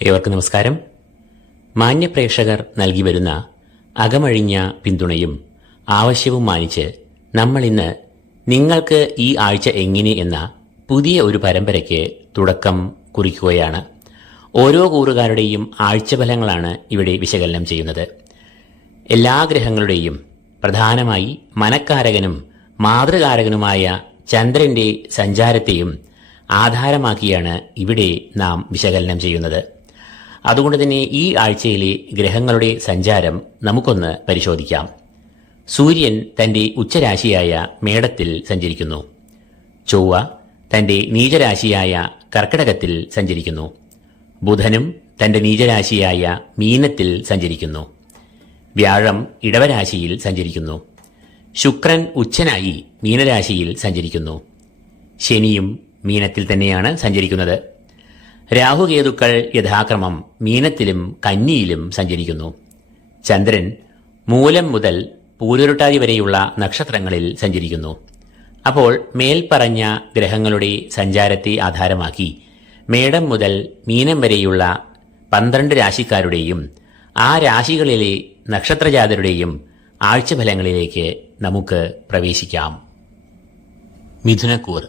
ഏവർക്കും നമസ്കാരം. മാന്യപ്രേക്ഷകർ നൽകി വരുന്ന അകമഴിഞ്ഞ പിന്തുണയും ആവശ്യവും മാനിച്ച് നമ്മൾ ഇന്ന് നിങ്ങൾക്ക് ഈ ആഴ്ച എങ്ങനെ എന്ന പുതിയ ഒരു പരമ്പരയ്ക്ക് തുടക്കം കുറിക്കുകയാണ്. ഓരോ കൂറുകാരുടെയും ആഴ്ചഫലങ്ങളാണ് ഇവിടെ വിശകലനം ചെയ്യുന്നത്. എല്ലാ ഗ്രഹങ്ങളുടെയും പ്രധാനമായി മനക്കാരകനും മാതൃകാരകനുമായ ചന്ദ്രന്റെ സഞ്ചാരത്തെയും ആധാരമാക്കിയാണ് ഇവിടെ നാം വിശകലനം ചെയ്യുന്നത്. അതുകൊണ്ട് തന്നെ ഈ ആഴ്ചയിലെ ഗ്രഹങ്ങളുടെ സഞ്ചാരം നമുക്കൊന്ന് പരിശോധിക്കാം. സൂര്യൻ തന്റെ ഉച്ചരാശിയായ മേടത്തിൽ സഞ്ചരിക്കുന്നു. ചൊവ്വ തന്റെ നീചരാശിയായ കർക്കിടകത്തിൽ സഞ്ചരിക്കുന്നു. ബുധനും തന്റെ നീചരാശിയായ മീനത്തിൽ സഞ്ചരിക്കുന്നു. വ്യാഴം ഇടവരാശിയിൽ സഞ്ചരിക്കുന്നു. ശുക്രൻ ഉച്ചനായി മീനരാശിയിൽ സഞ്ചരിക്കുന്നു. ശനിയും മീനത്തിൽ തന്നെയാണ് സഞ്ചരിക്കുന്നത്. രാഹുകേതുക്കൾ യഥാക്രമം മീനത്തിലും കന്നിയിലും സഞ്ചരിക്കുന്നു. ചന്ദ്രൻ മൂലം മുതൽ പൂരുരുട്ടാതി വരെയുള്ള നക്ഷത്രങ്ങളിൽ സഞ്ചരിക്കുന്നു. അപ്പോൾ മേൽപ്പറഞ്ഞ ഗ്രഹങ്ങളുടെ സഞ്ചാരത്തെ ആധാരമാക്കി മേടം മുതൽ മീനം വരെയുള്ള പന്ത്രണ്ട് രാശിക്കാരുടെയും ആ രാശികളിലെ നക്ഷത്രജാതരുടെയും ആഴ്ചഫലങ്ങളിലേക്ക് നമുക്ക് പ്രവേശിക്കാം. മിഥുനക്കൂർ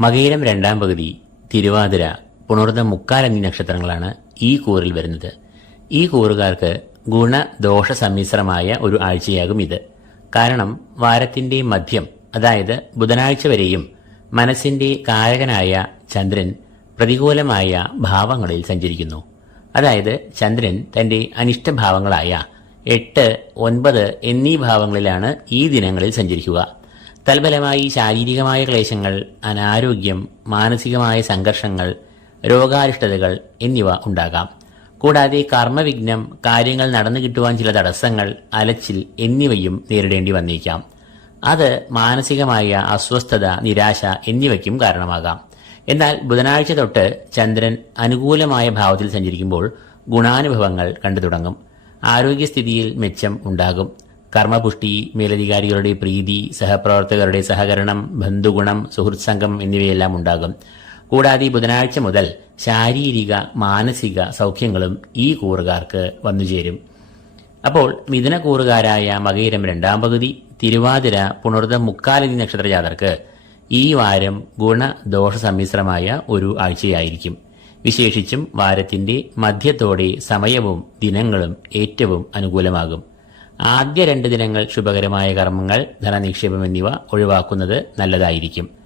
മകയിരം രണ്ടാം പകുതി തിരുവാതിര പുണർദം മുക്കാൽ എന്നീ നക്ഷത്രങ്ങളാണ് ഈ കൂറിൽ വരുന്നത്. ഈ കൂറുകാർക്ക് ഗുണദോഷ സമ്മിശ്രമായ ഒരു ആഴ്ചയാകും ഇത്. കാരണം വാരത്തിന്റെ മധ്യം അതായത് ബുധനാഴ്ച വരെയും മനസ്സിന്റെ കാരകനായ ചന്ദ്രൻ പ്രതികൂലമായ ഭാവങ്ങളിൽ സഞ്ചരിക്കുന്നു. അതായത് ചന്ദ്രൻ തന്റെ അനിഷ്ടഭാവങ്ങളായ എട്ട് ഒൻപത് എന്നീ ഭാവങ്ങളിലാണ് ഈ ദിനങ്ങളിൽ സഞ്ചരിക്കുക. തൽഫലമായി ശാരീരികമായ ക്ലേശങ്ങൾ അനാരോഗ്യം മാനസികമായ സംഘർഷങ്ങൾ രോഗാരിഷ്ടതകൾ എന്നിവ ഉണ്ടാകാം. കൂടാതെ കർമ്മവിഘ്നം കാര്യങ്ങൾ നടന്നു കിട്ടുവാൻ ചില തടസ്സങ്ങൾ അലച്ചിൽ എന്നിവയും നേരിടേണ്ടി വന്നേക്കാം. അത് മാനസികമായ അസ്വസ്ഥത നിരാശ എന്നിവയ്ക്കും കാരണമാകാം. എന്നാൽ ബുധനാഴ്ച തൊട്ട് ചന്ദ്രൻ അനുകൂലമായ ഭാവത്തിൽ സഞ്ചരിക്കുമ്പോൾ ഗുണാനുഭവങ്ങൾ കണ്ടു തുടങ്ങും. ആരോഗ്യസ്ഥിതിയിൽ മെച്ചം ഉണ്ടാകും. കർമ്മപുഷ്ടി മേലധികാരികളുടെ പ്രീതി സഹപ്രവർത്തകരുടെ സഹകരണം ബന്ധുഗുണം സുഹൃത്സംഗം എന്നിവയെല്ലാം ഉണ്ടാകും. കൂടാതെ ബുധനാഴ്ച മുതൽ ശാരീരിക മാനസിക സൗഖ്യങ്ങളും ഈ കൂറുകാർക്ക് വന്നുചേരും അപ്പോൾ മിഥുനക്കൂറുകാരായ മകയിരം രണ്ടാം പകുതി തിരുവാതിര പുണർദ മുക്കാലതി നക്ഷത്ര ജാതർക്ക് ഈ വാരം ഗുണദോഷ സമ്മിശ്രമായ ഒരു ആഴ്ചയായിരിക്കും. വിശേഷിച്ചും വാരത്തിന്റെ മധ്യത്തോടെ സമയവും ദിനങ്ങളും ഏറ്റവും അനുകൂലമാകും. ആദ്യ രണ്ട് ദിനങ്ങൾ ശുഭകരമായ കർമ്മങ്ങൾ ധനനിക്ഷേപം എന്നിവ ഒഴിവാക്കുന്നത് നല്ലതായിരിക്കും.